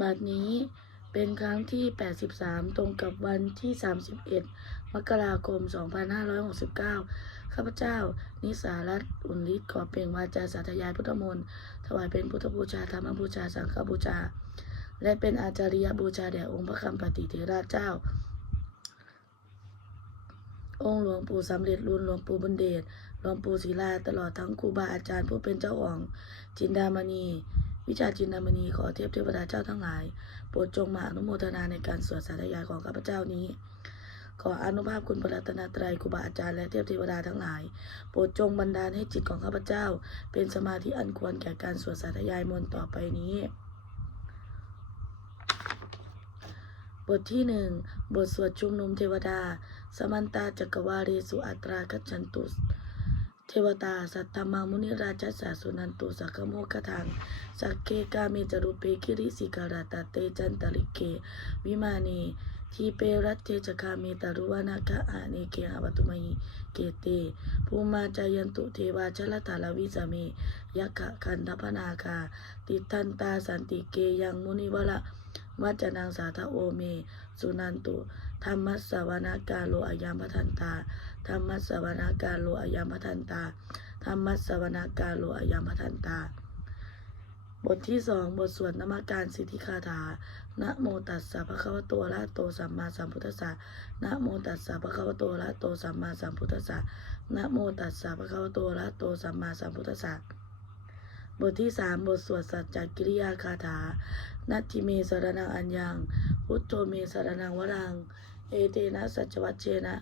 บัดนี้เป็นครั้งที่ 83 ตรงกับวันที่ 31 มกราคม 2569 ข้าพเจ้า นิสารัตน์อุ่นฤทธิ์ขอเปล่งวาจาสาธยายพุทธมนต์ถวายเป็นพุทธบูชาธรรมบูชา สังฆบูชา และเป็นอาจาริยบูชาแด่องค์พระคำปฏิเทราเจ้า องค์หลวงปู่สำเร็จรุ่นหลวงปู่บุญเดชหลวงปู่ศิลา ตลอดทั้งครูบาอาจารย์ผู้เป็นเจ้าของจินดามณี วิชาจินดามณีขอเทพเทวดาเจ้าทั้งหลาย โปรดจงมาอนุโมทนาในการสวดสาธยายของข้าพเจ้านี้ ขออนุภาพคุณพระรัตนตรัยครูบาอาจารย์และเทพเทวดาทั้งหลาย โปรดจงบันดาลให้จิตของข้าพเจ้า เป็นสมาธิอันควรแก่การสวดสาธยายมนต์ต่อไปนี้บทที่หนึ่งบทสวดชุมนุมเทวดา สมันตาจักรวาเรสุอัตรากัจฉันตุส เทวตา สัตตมังมุนิราชสาสุนันตุสักขโมกทังสักเคกาเมจรุเปคิริสิการาตาเตจันตริเก วิมานีทีเปรัตเทจคาเมตารุวานาคะอาเนเกหะวตุมหิเกเต ภูมาจายันตุเทวาชลตาลวิสาเมยักขะคันทพนาคา ติทันตาสันติเกยังมุนิวละ วัจนังสาทโอเม สุนันตุ ธรรมัสสวนากาโลอายามพัทันตา ธรรมัสสวนากาโลอายามพัทันตา ธรรมัสสวนากาโลอายามพัทันตา บทที่สองบทสวดนมัการสิทธิคาถา นะโมตัสสะภะคะวะโตอะระหะโตสัมมาสัมพุทธัสสะ นะโมตัสสะภะคะวะโตอะระหะโตสัมมาสัมพุทธัสสะ นะโมตัสสะภะคะวะโตอะระหะโตสัมมาสัมพุทธัสสะบทที่สามบทสวดสัจจกิริยาคาถา นัตถิเมสรนังอัญญังพุทโธเมสรนังวรัง เอเตนะสัจวัชเชนะ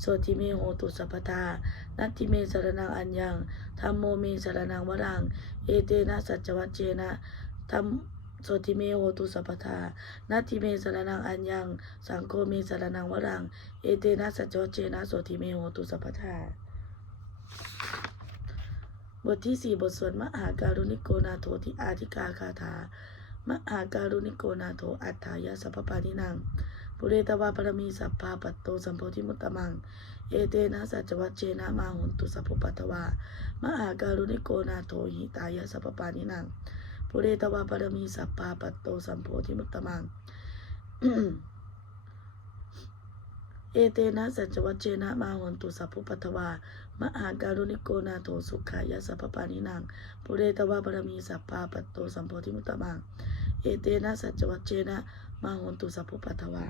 โสติเมโหตุสัพพทา นัตถิเมสรนังอัญญังธรรมโมเมสรนังวรัง เอเตนะสัจวัชเชนะธรรมโสติเมโหตุสัพพทา นัตถิเมสรนังอัญญัง สังโฆเมสรนังวรัง เอเตนะสัจวัชเชนะโสติเมโหตุสัพพทา บทที่สี่บทสวดมหาการุณิโกนาโถทิอาธิกาคาถามหาการุณิโกนาโถอัฏฐายาสัพพปานินังปุเรตวาปรมีสัพพาปัตโตสัมโพธิมุตตมัง เอเตนะสัจวัชเชนะมาหุนตุสัพพปัตวามหาการุณิโกนาโถหิตายาสัพพปานินังปุเรตวาปรมีสัพพาปัตโตสัมโพธิมุตตมังเอเตนะสัจวัชเชนะมาหุนตุสัพพปัตตวา มหาการุณิโกนาโถสุขายาสัพพปานินังปุเรตวาปรมีสัพพาปัตโตสัมโพธิมุตตมังเอเตนะสัจวัชเชนะมาหนตุสัพพปัตตวา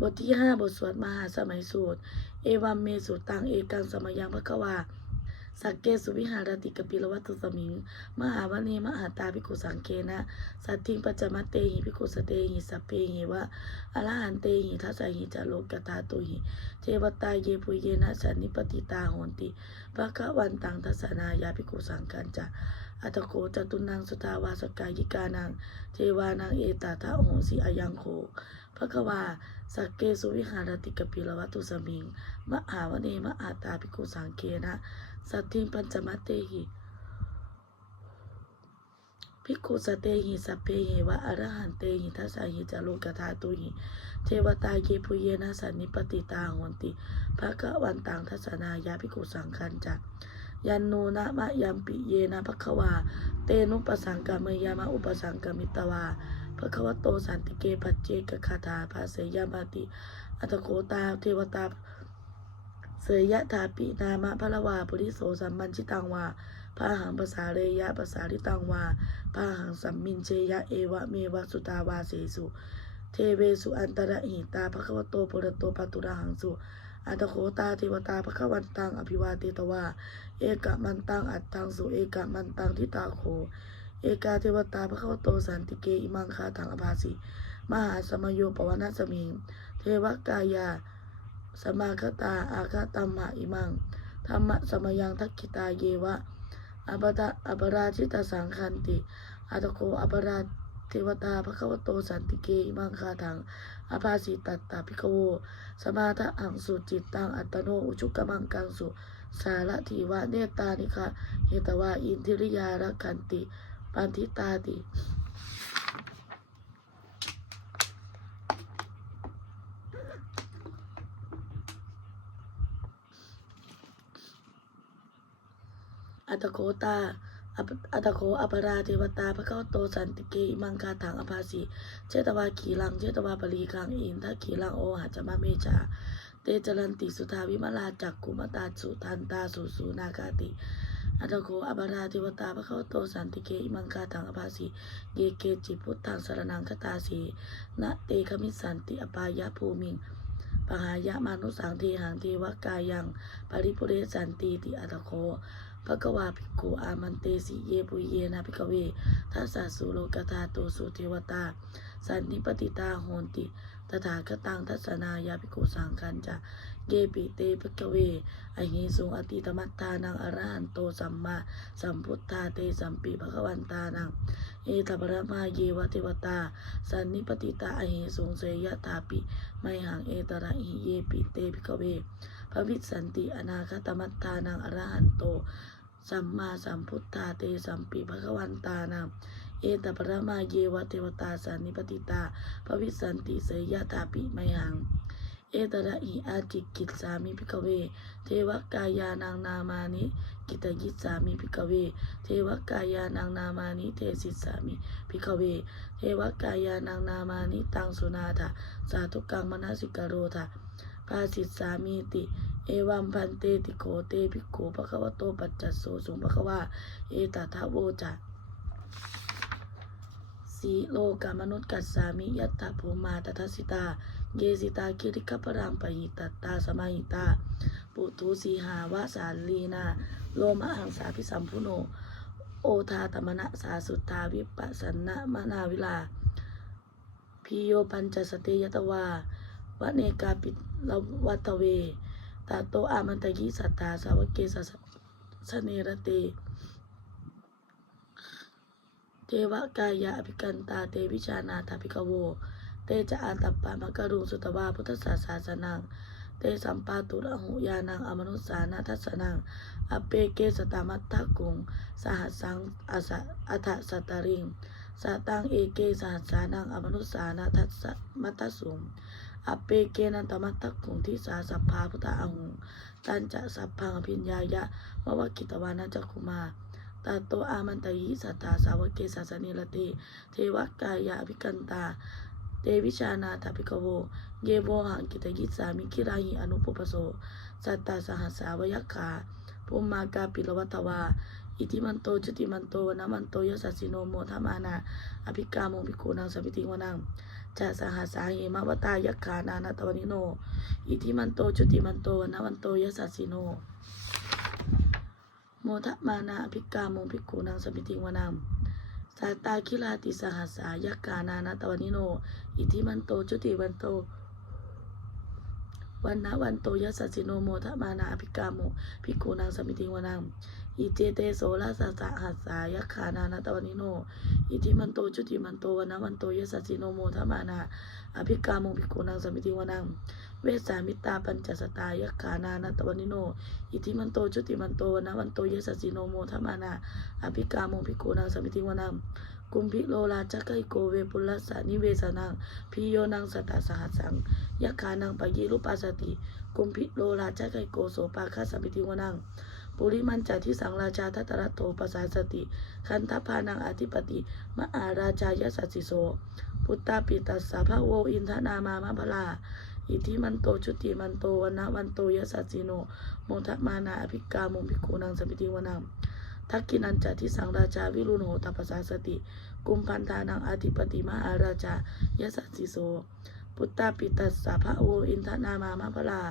บทที่ห้าบทสวดมหาสมัยสูตร เอวัมเมสุตังเอกังสมยังพระกวา สักเกสุวิหารติกปิลวัตตุสมิง มหาวเนมหาตาภิกุสังเคนะ สัตทิงปัจจมัตเตหิภิกุสเตหิสัพเพหิวะอรหันเตหิทัสหิจาโลกตาตุหิเทวตาเยปุเยนะสันนิปติตาโหนติภะคะวันตังทัสนายาภิกุสังกันจะอัตโกจตุนังสุทาวาสกายิกานังเทวานังเอตาทะโหสิอายังโคภะควาสักเกสุวิหารติกปิลวัตุสมิงมหาวเนมหาตาภิกุสังเคนะ สัตทิงปัญจมัตเตหิภิกขุสเตหิสัพเพหิวะอรหันเตหิทัสสหิจารุกธาตุหิ เทวตาเยปุเยนะสันนิปติตาหนติภะคะวันตังทัสนายาภิกขุสังคันจักยันนูนะมะยัมปิเยนะภะคะวา เตนุปสังกามยามะอุปสังกามิตวาภะคะวะโตสันติเกปัจเจกคาถาภาเสยามาติอัตโคตาเทวตา เสยยะถาปินามะพะละวาปุริโสสัมมันชิตังวาพาหังภาษาเรยะภาษาลิตังวาพาหังสัมมินเชยะเอวะเมวะสุตาวาเสสุเทเวสุอันตระหิตาภควโตปุระโตปตุระหังสุอันตโคตาเทวตาภควันตังอภิวาเตตวาเอกะมันตังอัตตังสุเอกะมันตังทิตาโคเอกาเทวตาภควโตสันติเกอิมังคาถังอภาสิ มหาสมโยปวนาสมิง เทวกายา สมาคตาอาคาตัมมะอิมังธรรมะสมยังทักขิตาเยวะอปตะอปราชิตาสังคันติอัตโกอปราเทวตาภควโตสันติเกอิมังคาถังอภาสิตัตตาภิกโว สมาทะหังสุจิตตังอัตโนอุชุกมังกังสุสารทีวะเนตานิคะเหตวาอินทิริยารักขันติ ปันทิตาติ อัตโคตาอัตโคอปราเทวตาพระเข้าโตสันติเกอิมังคาถังอภาสีเจตวาขีลังเจตวาปรีคังอินทขีลังโอหัจมะเมจาเตจรันติสุทาวิมลาจักกุมตาสุทันตาสุสูนาคาติอัตโคอบาราเทวตาพระเข้าโตสันติเกอิมังคาถังอภาสีเยเกจิพุทธังสารนังคตาสีนะเตคมิสันติอปายะภูมิงปหายะมานุสังเทหังเทวกายังปริปุเรสันติติอัตตโค ภะกวาภิกขุอามันเตสิเยปุเยนะภิกขเวทัสสะสุโลกธาโตสุเทวตา สันนิปติตาโหนติตถาคตังทัศนายาภิกขุสังคันจะเกปิเตภิกขเวอหิสุงอติตมัตตานังอรหันโตสัมมาสัมพุทธาเตสัมปิภควันตานังเอตปรมาเยวเทวตา สันนิปติตาอหิสุงเสยตาปิไมหังเอตระหิเยปิเตภิกขเวพระวิสันติอนาคตมัตตานังอรหันโต สัมมาสัมพุทธาเตสัมปิภควันตานังเอตปรมาเยวเทวตาสันนิปติตาพระวิสันติเสยยตาปิไมหัง เอตระหิอาจิกิจสามิภิกเว เทวกายานังนามานิกิตยิสามิภิกเว เทวกายานังนามานิเทสิสามิภิกเว เทวกายานังนามานิตังสุนาถะสาธุกังมนสิกโรธะภาสิสสามีติ เอวัมพันเตติโขเตภิกขุภควะโตปัจจัสโสสุงภคะวาเอตทะโวจะสีโลกามนุษย์กัสสามิยัตถภูมาตทัสสิตา เยสิตาคิริกปรังปหิตตตาสมาหิตา ปุถุสีหาวาสาลีนาโลมะหังสาพิสัมพุโน โอทาตมณะสาสุทธาวิปัสสนะมนาวิลา พิโยปัญจสติยตวาวเนกาปิลวัตเว ตาโตอามันตะยิสัตตาสาวกเกสสเนรเตเทวกายาอภิกันตาเตวิชานาถาภิกโว เตจะอาตัปปะมกะรุงสุตวาพุทธศาสาสนังเตสัมปาตุระหุยานังอมนุสสานาทัสนังอเปเกสตามัตถกุง สหัสังอสะอัฏสัตตริงสตังเอเกสหัสานังอมนุสสานาทัสมัตตสุง อเปเกนันตมัตถกุงทิสาสัพพาพุทธอหุงตันจะสัพพังอภิญญายะมวกิตวานาจักคุมาตาโตอามันตยิสัตตาสาวกเกสาสนิรติเทวกายาอภิกันตา เตวิชานาถาภิกโว เยโวหังกิตยิสามิคิราหิอนุปปโส สัตตาสหัสสาวยคขาภูมากาปิลวัตวา อิทิมันโตจุติมันโตวนามันโตยสัสสิโนโมทมานา อภิกาโมภิโกนังสัมปิติวนัง จะสหัสาเหมาวตายคขานานาตวนิโน อิทิมันโตจุติมันโตวนามันโตยสัสสิโน โมทมานาภิกาโมภิกขุนังสัมปิติงวนังสาตาคิลาติสหัสายกานานาตวนิโนอิทิมันโตจุติมันโตวันนะวันโตยัสสะสิโนโมทมานาภิกาโมภิกขุนางสมิติงวนัง อิเจเตโสลาสสะหัสสายคานานาตวนิโน อิทิมันโตจุติมันโตวันวันโตยัสสะสิโนโมทมานาอภิกาโมภิกุนางสมิติวนัง เวสามิตาปัญจสตายคานานาตวนิโน อิทิมันโตจุติมันโตวันวันโตยัสสะสิโนโมทมานาอภิกาโมภิกุนางสมิติวนังกุมพิโลลาจักไกโกเวปุลสานิเวสนังพิโยนังสตตาสหัสสังยักขานังปะยีรุปัสสติกุมพิโลราชไกโกโสปาคาสมิติวนัง ปุริมันจาทิสังราชาทัตตรัตโตปสาสติ คันทพานังอธิปติ มหาราชายสัสสิโส พุตตาปิตัสสะภะโวอินทนามามะพลาอิทิมันโตชุติมันโตวันนะวันโตยสัสสิโนโมทมานาอภิกามุมภิกขุนังสมิติวนังทักกินันจาทิสังราชาวิรุณโหตปสาสติ กุมพันธานังอธิปติมหาราชายสัสสิโส พุตตาปิตัสสะภะโวอินทนามามะพลา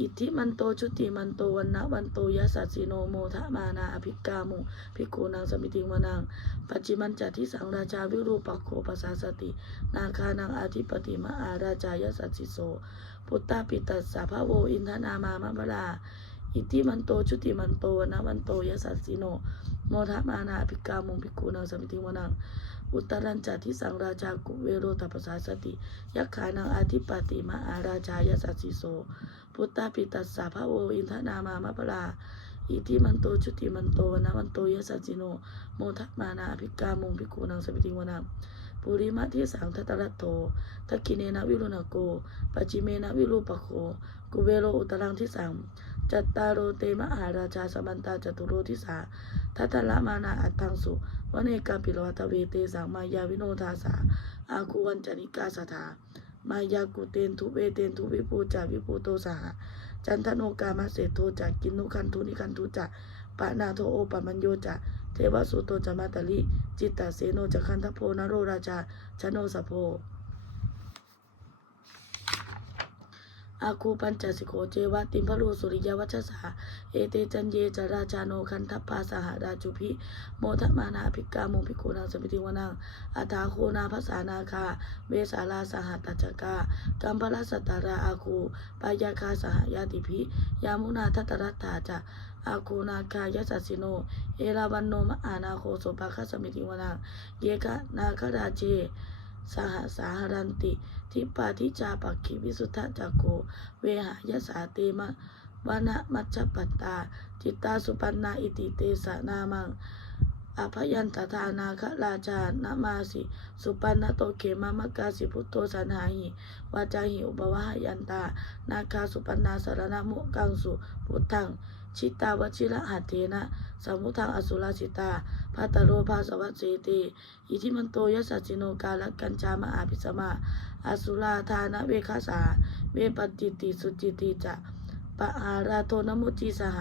อิทธิมันโตชุติมันโตวันนะวันโตยะสัสสิโนโมทะมานาอภิกามุภิกขุนางสมิติงวนังปัจจิมันจัทิสังราชาวิรูปักโขปสาสติ นาคานังอธิปติมหาราชายสัสสิโสพุตตาปิตัสสะภะโวอินทนามามะพลาอิทธิมันโตชุติมันโตวันนะวันโตยะสัสสิโนโมทะมานาอภิกามุภิกขุนางสมิติงวนัง อุตรัญจัทิสังราชากุเวโรตปสาสติ ยักขานังอธิปติมหาราชายสัสสิโส พุตตาปิตัสสะภะโวอินทนามามะพลาอิทิมันโตชุติมันโตวนนะวันโตยสัสสิโน โมทะมานาภิกามุภิกขุนางสมิติวนังปุริมะทิสังทัตตรัตโตทักกิเนนะวิรุณโกปัจิเมนะวิรูปโคกุเวโรอุตรังทิสัง จัตตารโรเตมหาราชาสมันตาจตุโรทิสาทัตละมานาอัตถังสุวเนกาปิลวัตเวเตสังมายาวิโนทาสาอาคูวันจนิกาสถามายากุเตนทุเวเตนทุวิปูจาวิปูโตสหจันทโนกามะเสโทจักกินุคันทุนิคันทุจักปะนาโทโอปะมัญโยจักเทวสุโตจมาตลิ จิตตเสโนจักขันทโพนโรราชาชโนสโพ อาคูปัญจสิโกเจวะติมพรูสุริยวัชสาเอเตจันเยจราชาโนคันทัปปาสหราจุพิโมทมานาภิกามุภิกนังสมิติวนังอัฐาโคนาภาษานาคาเวสาลาสหตัจกากัมพลสัตตาราอาคูปายาคาสหยาติพิยามุนาทัตรัตถาจะอาคูนาคายัสสิโน เอราวันโนมะอานาโคโสภาคสมิติวนังเยกะนาคราเจ สหสาหรันติ ทิปาทิจาปักขิวิสุทธจักโก เวหายสาเตมะวนะมัจจปัตตา จิตตาสุปันนาอิติเตสะนามังอภยันตทานาคราชานามาสิ สุปันนโตเขมามกาสิพุทโธสันหาหิวาจาหิอุปวะหยันตา นาคาสุปันนาสารณมุกังสุพุทธัง ชิตาวชิระหัตเทนะสมุทังอสุรชิตาพัตโรภาสวัสเจเตอิทิมันโตยสสจิโนกาลกัญจามะอาภิสมาอสุราธานะเวคาสาเวปฏิติสุจิติจะปะหาราโทนมุจิสห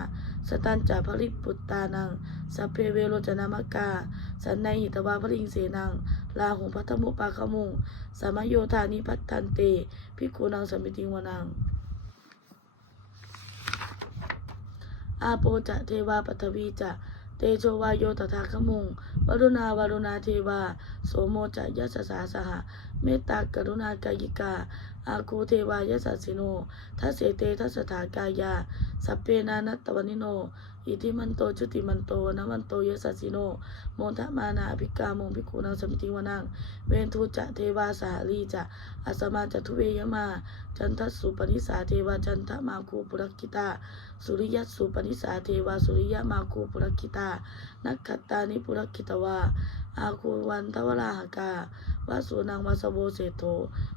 สตันจะภริปุตตานังสัพเพเวโรจนามกา สันในหิตวาพริงเสนังลาหุพัทมุปาขมุงสมโยธานิพัตันเตภิกุนังสมิติวนัง อาโปจะเทวาปัทวีจะเตโชวาโยตถาคมุงวรุณาวรุณาเทวา โสโมจะยัสสาสหะ เมตตากรุณากายิกา อาคูเทวายัสสสิโนทัสเสเตทัสสถากายา สัพเพนานัตตวนิโน อิทิมันโตชุติมันโตนมันโตยัสสสิโนโมทมานาภิกามงภิกุนังสมิติวนังเวนทุจะเทวาสาลีจะอัสมาจะทุเวยมา จันทสุปนิสาเทวาจันทมาคูปุรกิตาสุริยสุปนิสาเทวาสุริยมาคูปุรกิตานักขตานิปุรกิตวา อาคูวันทวราหกาวาสุนังวาสโวเสโท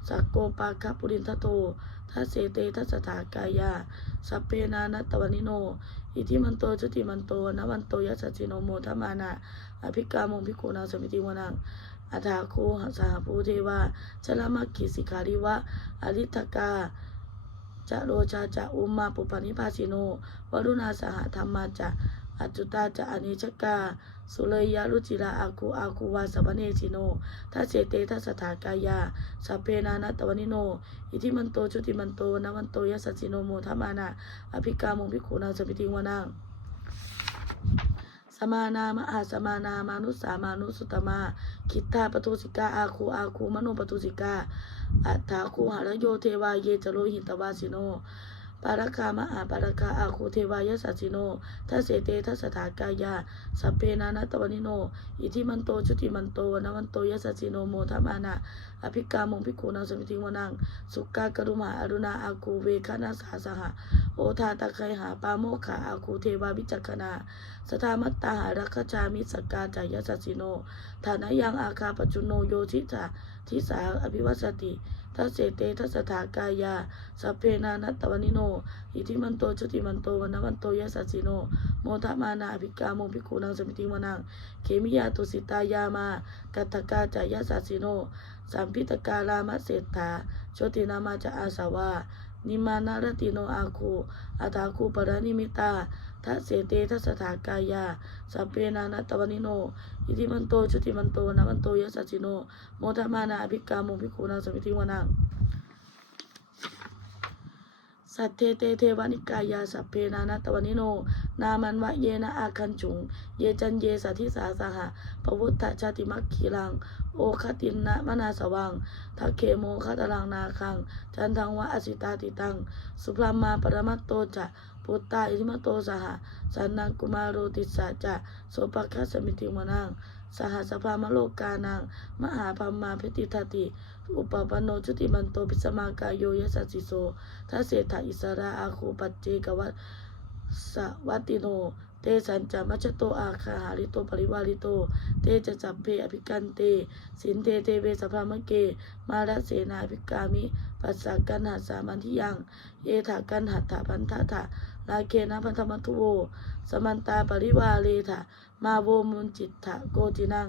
สักโกปาคปุรินทโตทัสเสเตทัสถากายาสัพเพนานัตตวนิโน อิทิมันโตจุติมันโตนวันโตยัสสจิโนโมทมานาอภิกามงภิกขุนังสมิติวนังอัฐาโคสหภูเทวาชลมักขิสิกาลิวะอริทกาจะโรชาจะอุมมาปุปนิพาสิโนวรุณาสหธรรมาจะอจจุตาจะอนิชกา สุเลยยารุจิราอาคูอาคูวาสวเนสิโนทัสเสเตทัสสถากายาสัพเพนานัตตวนิโน อิทิมันโตชุติมันโตนวันโตยัสสสิโนโมทมานาอภิกามงภิกขุนาสมิติวนังสมานามหาสมานามานุสามานุสุตมา คิตตาปทุสิกาอาคูอาคูมโนปทุสิกาอัฏฐาคูหารโยเทวาเยจโรหิตวาสิโน ปารคามหาปารคาอาคูเทวายสัสสิโนทัสเสเตทัสสถากายาสัพเพนานัตวนิโน อิทิมันโตชุติมันโตนวันโตยัสสสิโนโมทัมานาอภิกามงภิกขุนังสมิติวนัง สุกากรุมาอรุณาอาคูเวคนาสาสหะ โอทาตะไคหาปาโมขาอาคูเทวาวิจักขณาสทามัตตาหารักจามิสกกาจายสัสสิโนฐานะยังอาคาปัจจุโนโยทิจาทิสาอภิวัสติ ทัสเสเตทัสสถากายาสัพเพนานัตตวนิโน อิทิมันโตชุติมันโตวันวันโตยัสสสิโน โมทมานาอภิกามงภิกขุนังสมิติวนัง เขมิยาตุสิตายามากัตถกาจายสัสิโน สัมพิตการามะเศรษฐาชตินามาจะอาสาวานิมานารติโนอาคูอาทาคูปรนิมิตา ทัสเสเตทัสสถากายาสัพเพนานัตวนิโน อิทิมันโตชุติมันโตนวันโตยสสสิโน โมทมานาอภิกามงภิกขุนังสมิติวนังสัทเทเตเทวานิกายาสัพเพนานัตวนิโน นามันวะเยนะอาคันจุง เยจันเยสัทธิสาสหะปวุตตชาติมัคคีลัง โอคตินนะมนาสวังทักเคโมคตลังนาคัง จันทังวะอสิตาติตัง สุพรามาปรมัตโตจะปุตตาอิทิมโตสหะสันนังกุมารโรติสาจะโสปคัสสมิติวนังสหสภามโลกานังมหาพัมมาเพติทติ อุปปันโนจุติมันโตปิสมากายโยยสัสสิโสทัเสถาอิสระอาคูปัจเจกวัสวัตติโน เตสัญจมัชโตอาคาหาริโตปริวาริโต เตจะจับเพอภิกันเต สินเทเตเวสภามเก มาลเสนาภิกามิปัสสกันหัสสามันทิยังเอถากันหัตถะพันธะถะลาเกนะพันธมัทุโว สมันตาปริวาเลถะมาโวมุนจิตถะโกตินัง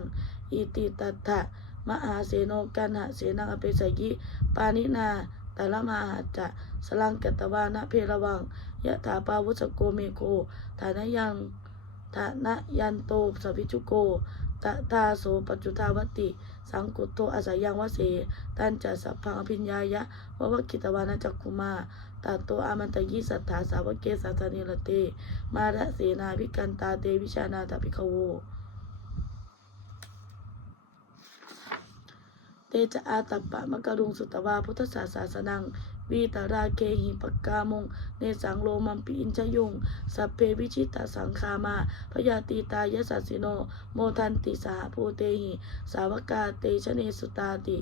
อิติตัตถะมหาเสโนกันหะเสนังอเปสยิปานินาแตาลมาหาจะสลังกัตตวานะเพระวัง ยะถาปาวุสโกเมโกฐานะยังฐานะยันโตสวิจุโกตะทาโสปัจจุทาวติ สังกุตโตอาศัยยังวเส ตันจะสัพพังอภิญญายะวะวะกิตวานะจักคุมาตาโตอามันตยิสัทธาสาวเกสัสนิรเต มาระเสนาภิกันตาเตวิชานาตภิกขโวเตจะอาตัปปะมะกรุงสุตวาพุทธศาสาสนัง วีตาราเคหิปกามง เนสังโลมัมปิอินชยุง สัพเพวิชิตาสังคามาพยาตีตายสัสสิโน โมทันติสหภูเตหิ สาวกาเตชเนสุตาติ